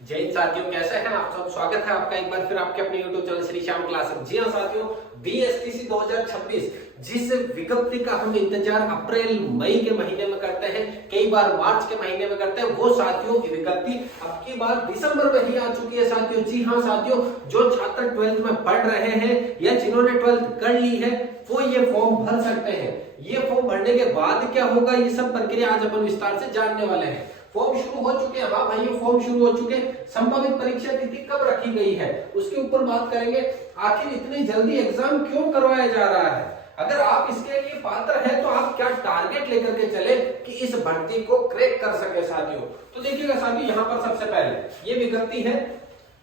जय हिंद साथियों, कैसे हैं आप सब। स्वागत है आपका एक बार फिर आपके अपने YouTube channel Shri Shyam classes. जी हाँ साथियों, बीएसटीसी 2026 जिस विज्ञप्ति का हम इंतजार अप्रैल मई के महीने में करते हैं, कई बार मार्च के महीने में करते हैं, वो साथियों की विज्ञप्ति अब की बार दिसंबर में ही आ चुकी है साथियों। जी हाँ साथियों, जो छात्र 12th में पढ़ रहे हैं या जिन्होंने 12th कर ली है वो ये फॉर्म भर सकते हैं। ये फॉर्म भरने के बाद क्या होगा, ये सब प्रक्रिया आज अपन विस्तार से जानने वाले हैं। फॉर्म शुरू हो चुके हैं, हाँ भाइयों फॉर्म शुरू हो चुके हैं। संभावित परीक्षा तिथि कब रखी गई है उसके ऊपर बात करेंगे। आखिर इतनी जल्दी एग्जाम क्यों करवाया जा रहा है, अगर आप इसके लिए पात्र हैं तो आप क्या टारगेट लेकर के चले कि इस भर्ती को क्रैक कर सके साथियों। तो देखिएगा साथियों, यहाँ पर सबसे पहले ये विज्ञप्ति है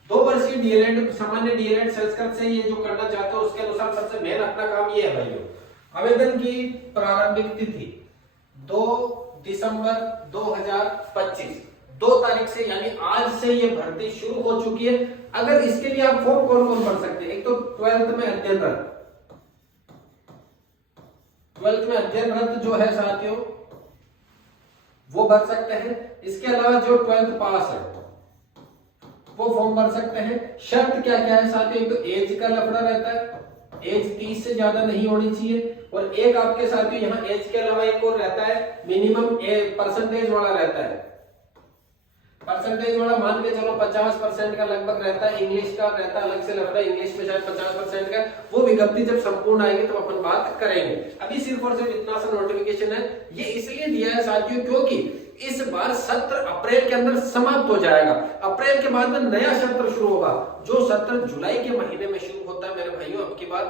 2 वर्षीय डीएलएड सामान्य डीएलएड संस्कृत से ये जो करना चाहते हो उसके अनुसार सबसे मेन अपना काम ये है भाइयों। आवेदन की प्रारंभिक तिथि 2 दिसंबर 2025, 2 तारीख से यानी आज से ये भर्ती शुरू हो चुकी है। अगर इसके लिए आप फॉर्म कौन कौन भर सकते हैं, एक तो 12th में अध्ययनरत, 12th में अध्ययनरत जो है साथियों वो भर सकते हैं। इसके अलावा जो 12th पास है वो फॉर्म भर सकते हैं। शर्त क्या क्या है साथियों, एक तो एज का लफड़ा रहता है, एज 30 से ज्यादा नहीं होनी चाहिए, और एक आपके साथियों यहाँ एज के अलावा एक और रहता है मिनिमम परसेंटेज वाला रहता है। परसेंटेज वाला मान के चलो 50% का लगभग रहता है। इंग्लिश का रहता है अलग से लफड़ा, इंग्लिश में शायद 50% का। वो विज्ञप्ति जब संपूर्ण आएगी तो अपन बात करेंगे। अभी सिर्फ और सिर्फ इतना सा नोटिफिकेशन है, ये इसलिए दिया है साथियों क्योंकि इस बार सत्र अप्रैल के अंदर समाप्त हो जाएगा। अप्रैल के बाद में नया सत्र शुरू होगा, जो सत्र जुलाई के महीने में शुरू होता है मेरे भाइयों। अब की बार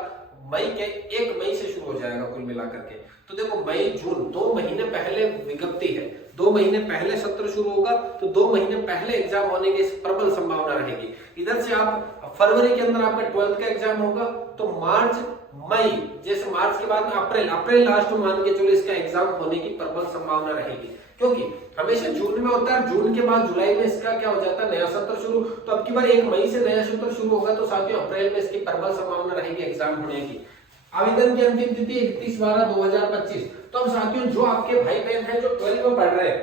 मई के 1 मई से शुरू हो जाएगा कुल मिलाकर के। तो देखो मई जून 2 महीने पहले विज्ञप्ति है, 2 महीने पहले सत्र शुरू होगा, तो 2 महीने पहले एग्जाम होने की प्रबल संभावना रहेगी। इधर से आप फरवरी के अंदर आपका 12th का एग्जाम होगा, तो मार्च मई, जैसे मार्च के बाद में अप्रैल लास्ट में मान के चलो इसका एग्जाम होने की प्रबल संभावना रहेगी, क्योंकि हमेशा जून में होता है। जून के बाद जुलाई में इसका क्या हो जाता है, नया सत्र शुरू। तो अब की बार 1 मई से नया सत्र शुरू होगा, तो साथियों अप्रैल में इसकी प्रबल संभावना रहेगी एग्जाम होने की। आवेदन की अंतिम तिथि 31/12/2025। तो अब साथियों जो आपके भाई बहन हैं जो 12th में पढ़ रहे हैं,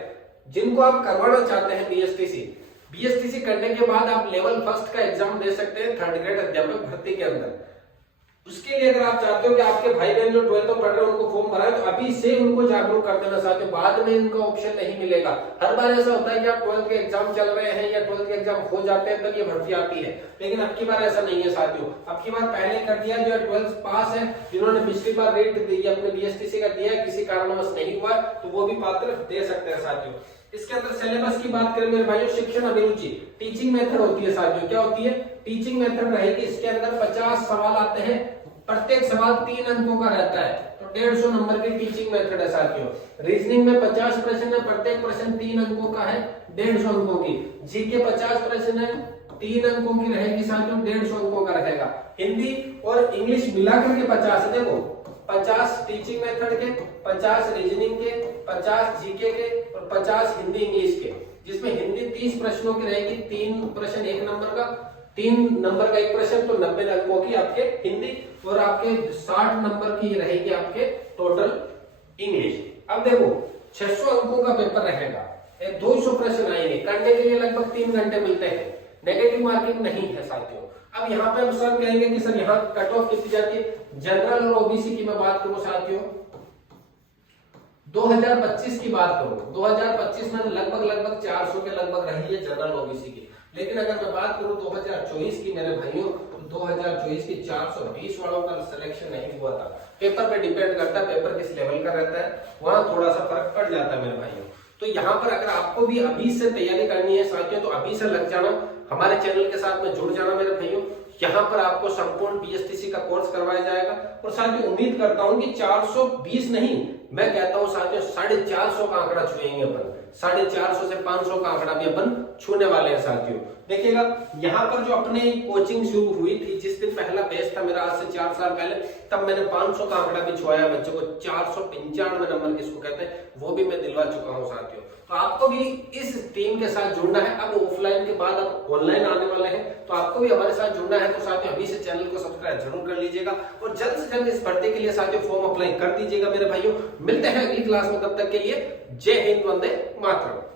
जिनको आप करवाना चाहते हैं बीएसटीसी करने के बाद आप लेवल 1 का एग्जाम दे सकते हैं 3rd ग्रेड अध्यापक भर्ती के अंदर। उसके लिए अगर आप चाहते हो कि आपके भाई बहन जो 12th में पढ़ रहे हैं उनको फॉर्म भराए, तो अभी से उनको जागरूक कर देना चाहते हो, बाद में इनका ऑप्शन नहीं मिलेगा। हर बार ऐसा होता है कि आप 12th के एग्जाम चल रहे हैं या 12th के एग्जाम हो जाते हैं तब ये भर्ती आती है, लेकिन अब की बार ऐसा नहीं है साथियों। अब की बार पहले कर दिया, जो 12th पास है, जिन्होंने पिछली बार रेट दी अपने बीएसटीसी का दिया, किसी कारणवश नहीं हुआ तो वो भी पात्र दे सकते हैं साथियों। इसके अंदर सिलेबस की बात करें मेरे भाइयों, शिक्षण अभिरुचि टीचिंग मेथड होती है साथियों। क्या होती है, टीचिंग मेथड रहेगी। इसके अंदर 50 सवाल आते हैं, प्रत्येक सवाल 3 अंकों का रहता है, तो 150 नंबर की टीचिंग मेथड है साथियों। रीजनिंग में 50 प्रश्न है, प्रत्येक प्रश्न 3 अंकों का है, 150 अंकों की। जीके 50 प्रश्न है, 3 अंकों की रहेगी साथियों, 150 अंकों का रहेगा। हिंदी और इंग्लिश मिलाकर के 50 है, देखो 50 टीचिंग मेथड के, 50 रीजनिंग के, 50 जीके के और 50 हिंदी इंग्लिश के, जिसमें हिंदी 30 प्रश्नों की रहेगी, 3 प्रश्न 1 नंबर का, 3 नंबर का 1 प्रश्न, तो 90 अंकों की आपके हिंदी, और आपके 60 नंबर की रहेगी आपके टोटल इंग्लिश। अब देखो 600 अंकों का पेपर रहेगा, 200 प्रश्न आएंगे, करने के लिए लगभग 3 घंटे मिलते हैं। नेगेटिव मार्किंग नहीं है साथियों। अब यहाँ पे सर कहेंगे कि सर यहाँ कट ऑफ कितनी जाती है। जनरल और ओबीसी की मैं बात करूं साथियों, 2025 की बात करूं, 2025 में लगभग 400 के लगभग रही है जनरल ओबीसी की। लेकिन अगर मैं बात करूं 2024 की मेरे भाइयों, तो 2024 की 420 वालों का सिलेक्शन नहीं हुआ था। पेपर पे डिपेंड करता है, पेपर किस लेवल का रहता है, वहां थोड़ा सा फर्क पड़ जाता है मेरे भाइयों। तो यहाँ पर अगर आपको भी अभी से तैयारी करनी है साथियों, तो अभी से लग जाना, हमारे चैनल के साथ में जुड़ जाना मेरे भाइयों। यहाँ पर आपको संपूर्ण बीएसटीसी का कोर्स करवाया जाएगा, और साथियों उम्मीद करता हूँ कि 420 नहीं, मैं कहता हूँ साथियों 450 का आंकड़ा छुएंगे अपन, 450 से 500 का आंकड़ा भी अपन छूने वाले हैं साथियों। देखिएगा यहाँ पर जो अपने कोचिंग शुरू हुई थी, जिस दिन पहला बैच था मेरा आज से 4 साल पहले, तब मैंने 500 का आंकड़ा भी छुआया बच्चों को। 495 नंबर किसको कहते हैं वो भी मैं दिलवा चुका हूँ साथियों। तो आपको भी इस टीम के साथ जुड़ना है। अब ऑफलाइन के बाद अब ऑनलाइन आने वाले हैं, तो आपको भी हमारे साथ जुड़ना है। तो साथियों अभी से चैनल को सब्सक्राइब जरूर कर लीजिएगा, और जल्द से जल्द इस भर्ती के लिए साथियों फॉर्म अप्लाई कर दीजिएगा मेरे भाइयों। मिलते हैं अगली क्लास में, तब तक के लिए जय हिंद, वंदे मातरम।